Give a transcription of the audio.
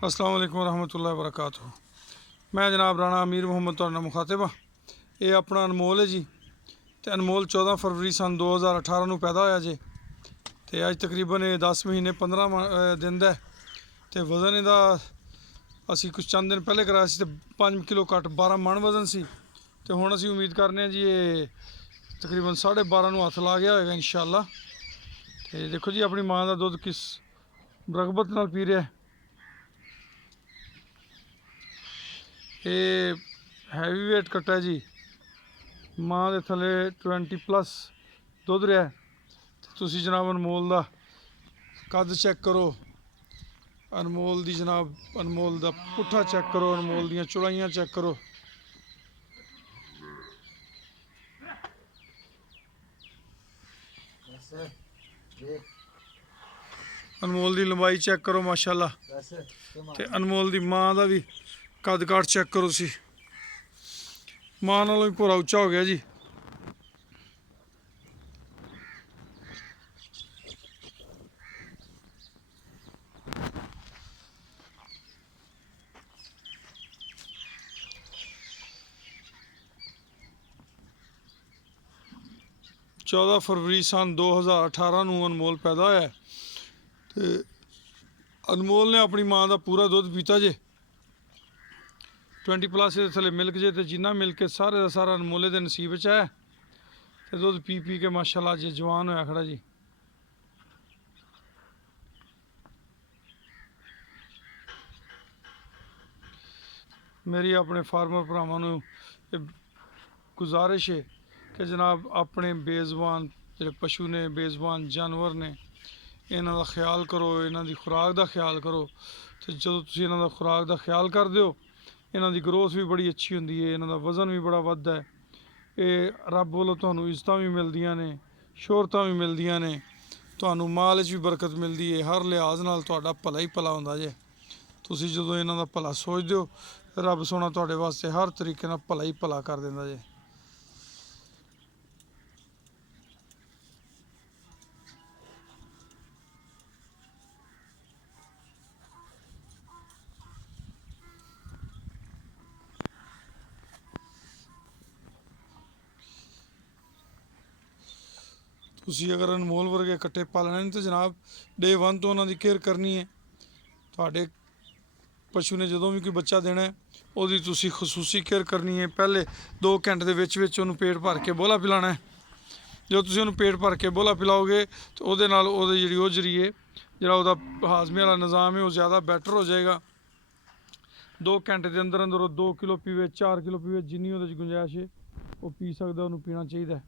अस्सलाम वालेकुम रहमतुल्लाहि व बरकातुहू। मैं जनाब राणा अमीर मुहम्मद तुहाडे नाल मुखातिब हाँ। ये अपना अनमोल है जी। तो अनमोल 14 फरवरी सन 2018 ਨੂੰ पैदा होया जे। तो अज तकरीबन 10 महीने 15 दिन का है। तो वजन इहदा असी कुछ चंद दिन पहले कराया सी, 5 किलो घट 12 मन वजन सी। तो हुण असी उम्मीद करने जी ये तकरीबन 12.5 ਨੂੰ हथ ला गया होगा इंशाअल्लाह। तो देखो जी अपनी माँ का दुध किस रगबत नाल पी रहा है। ये हैवी वेट कट्टा है जी। माँ के थले 20+ दुध रहा है। तुसी जनाब अनमोल का कद चेक करो, अनमोल दी जनाब अनमोल का पुट्ठा चेक करो, अनमोल दियां चौड़ाइयां चेक करो। अनमोल की लंबाई चेक करो माशाअल्लाह। ते अनमोल की माँ का भी कद काठ चेक करो तुसी। माँ नालों भी पूरा उच्चा हो गया जी। चौदह फरवरी सन 2018 ਨੂੰ अनमोल पैदा होया। तो अनमोल ने अपनी माँ का पूरा दुध पीता जे। 20+ ये थले मिल्क जे। तो जिन्ना मिल्क के सारे का सारा अनमोले के नसीब च है। तो दुध पी पी के माशाअल्लाह अज जवान होया खड़ा जी। मेरी अपने फार्मर भरावां गुजारिश है कि जनाब अपने बेज़बान जो पशु ने, बेज़बान जानवर ने, इन्हां दा ख्याल करो, इन्हां दी खुराक का ख्याल करो। तो जो तुसीं इन्हां दा खुराक का ख्याल करदे हो, इन्हां दी ग्रोथ भी बड़ी अच्छी हुंदी है, इन्हां दा वजन भी बड़ा वधदा है। ये रब वालों तुहानूं इज्जतां भी मिलदियां ने, शोहरतां भी मिलदियां ने, तुहानूं माल च भी बरकत मिलदी है। हर लिहाज नाल तुहाडा भला ही भला हुंदा जे। तुसीं जदों इन्हां दा भला सोचदे हो, रब सोना तुहाडे वास्ते हर तरीके नाल भला ही भला कर दिंदा जे। तुसीं अगर अनमोल वर्गे कट्टे पालने ने तो जनाब डे 1 तो उन्हां दी केयर करनी है। तुहाडे पशु ने जदों भी कोई बच्चा देना है, उहदी तुसीं खसूसी केयर करनी है। पहले 2 घंटे दे विच विच उहनूं पेट भर के बोला पिलाना है। जो तुसीं उहनूं पेट भर के बोला पिलाओगे तो उहदे नाल उहदी जिहड़ी ओजरी है, जिहड़ा उहदा हाजमे वाला निज़ाम है, वो ज़्यादा बैटर हो जाएगा। 2 घंटे के अंदर अंदर वो 2 किलो पीवे, 4 किलो पीवे, जिन्नी उहदे च गुंजाइश है वो पी सकदा, उहनूं पीना चाहिए।